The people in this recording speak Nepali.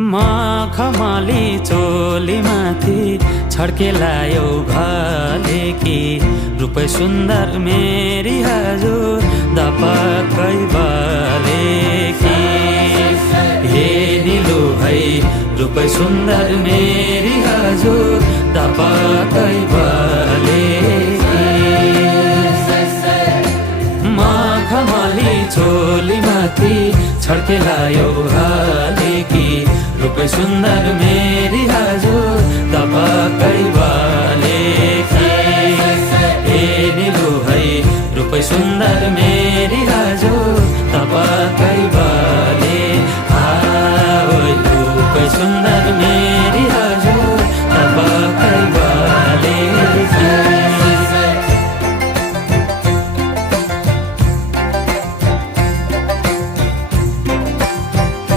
मखमली चोली माथि छड्केलायो घले कि रूप सुन्दर मेरी हजुर दपक्कै बले कि हे निलु है रूप सुन्दर मेरी हजुर दपक्कै बले मखमली चोली माथि छड्केलायो घले कि रूप सुन्दर मेरी हजुर दपक्कै बले कि हे निलु है रूप सुन्दर मेरी हजुर दपक्कै